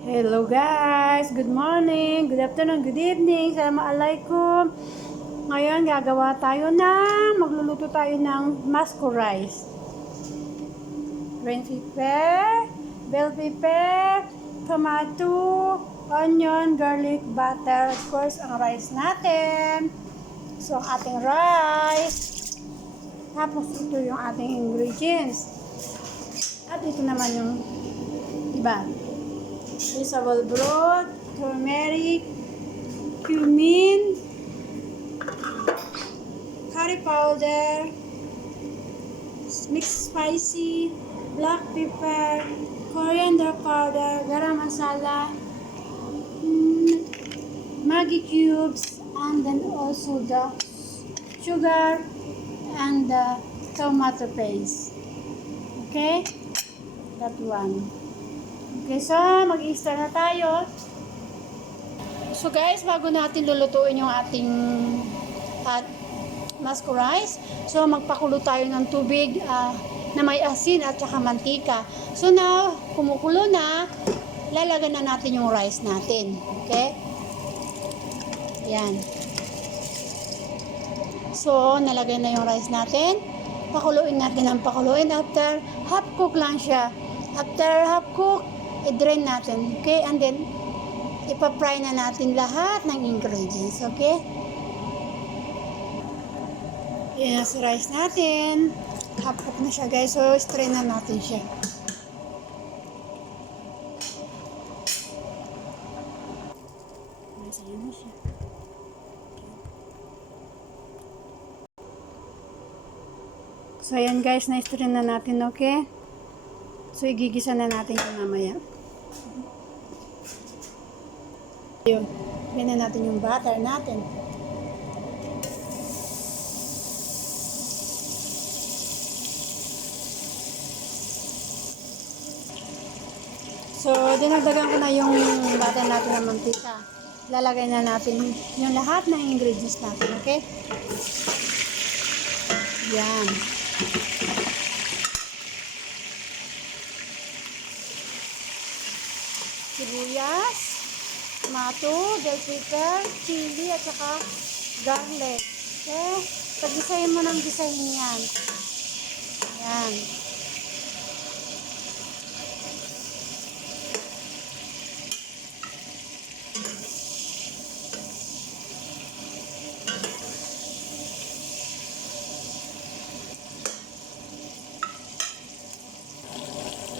Hello guys! Good morning! Good afternoon! Good evening! Assalamualaikum! Ngayon magluluto tayo ng Moscow rice. Green pepper, bell pepper, tomato, onion, garlic, butter, of course, ang rice natin. So, ang ating rice. Tapos, ito yung ating ingredients. At ito naman yung iba. Vegetable broth, turmeric, cumin, curry powder, mixed spicy, black pepper, coriander powder, garam masala, Maggi cubes, and then also the sugar and the tomato paste. Okay? That one. Okay, so mag-i-start na tayo. So guys, bago natin lulutuin yung ating Moscow rice, so magpakulo tayo ng tubig na may asin at saka mantika. So now, kumukulo na, lalagyan na natin yung rice natin. Okay? Yan. So, nalagay na yung rice natin. Pakuluin natin ang pakuluin. After half cook lang siya. After half cook, i-drain natin. Okay? And then, ipa-fry na natin lahat ng ingredients. Okay? Yan sa rice natin. Half cook na siya guys. So, strain na natin siya. Nasa yan na siya. So, ayan guys, na-strain na natin, okay? So, igigisa na natin yung mamaya. Yun. Bigyan na natin yung butter natin. So, dinagdagan ko na yung butter natin ng mantika. Lalagay na natin yung lahat ng ingredients natin, okay? Yan. Sibuyas, tomato, bell pepper, chili, at saka garlic. Okay? Pag-gisahin mo ng gisahin yan. Yan.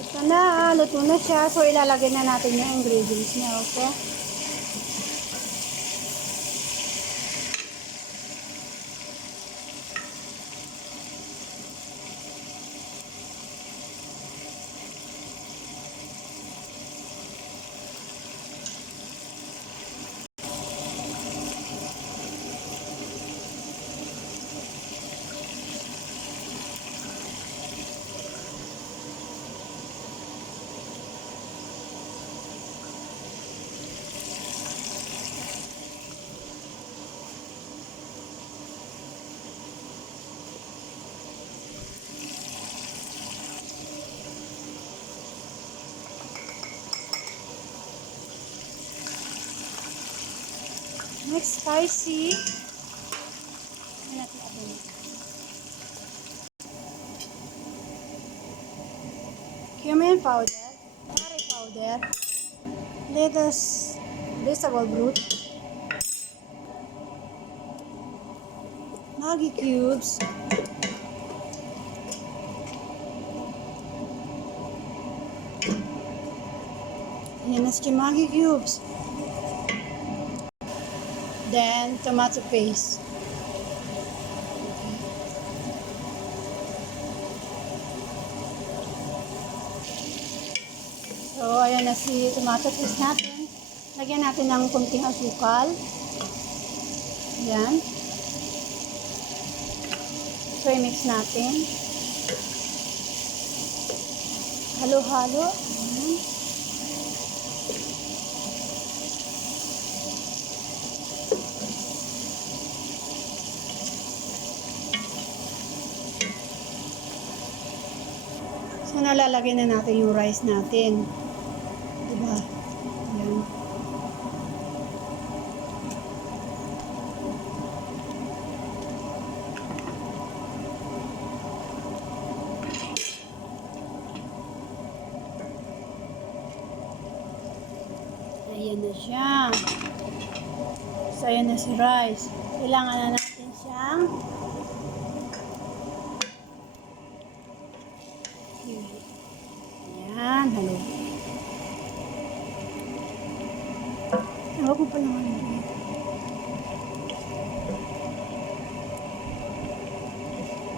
Ito na, luto na siya. So, ilalagay na natin yung ingredients niya, okay? Next, spicy. Cumin powder, curry powder, lettuce, vegetable broth, Maggi cubes, yan na si Maggi cubes. Then, tomato paste. So, ayan na si tomato paste natin. Lagyan natin ng kunting asukal. Ayan. So, i-mix natin. Halo-halo. Ayan. So, nalalagay na natin yung rice natin. Diba? Ayan na siya. So, ayan na si rice. Kailangan na natin siyang ayan, halo. Huwag mo pala nga.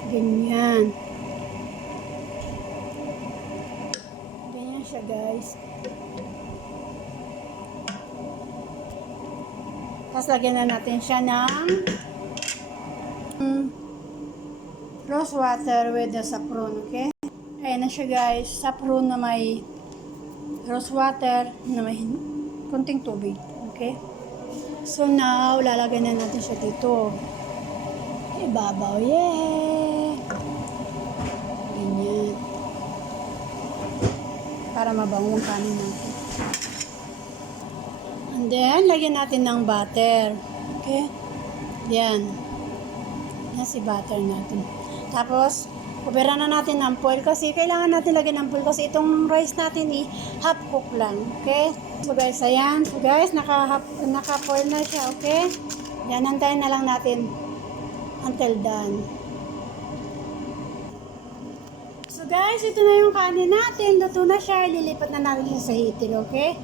Ganyan. Ganyan siya, guys. Tapos lagyan na natin siya ng rose water with the saffron, okay? Ayan na siya, guys. Saffron na may rose water na may kunting tubig, okay? So now, lalagyan na natin siya dito. Ibabaw, yeah! Ganyan. Para mabango ang kanin natin. And then, lagyan natin ng butter. Okay? Yan. Yan si butter natin. Tapos, kubera na natin ng foil kasi kailangan natin lagyan ng foil kasi itong rice natin half cook lang. Okay? So guys, ayan. So guys, naka-foil na siya. Okay? Yan, antayin na lang natin until done. So guys, ito na yung kanin natin. Luto na siya. Lilipat na natin siya sa heater. Okay?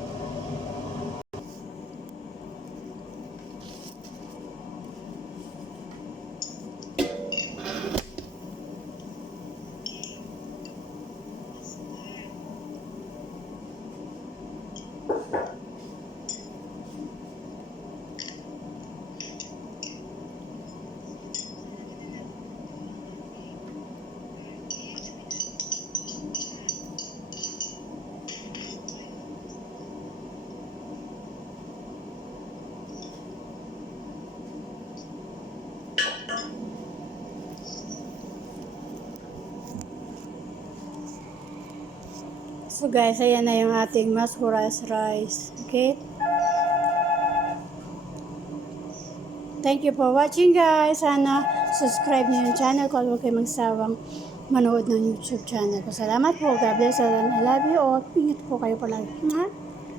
So guys, ayan na yung ating mascuras rice. Okay? Thank you for watching guys. Sana subscribe niyo yung channel ko. Huwag kayo magsawang manood ng YouTube channel ko. Salamat po. God bless. I love you all. Ingat po kayo palagi.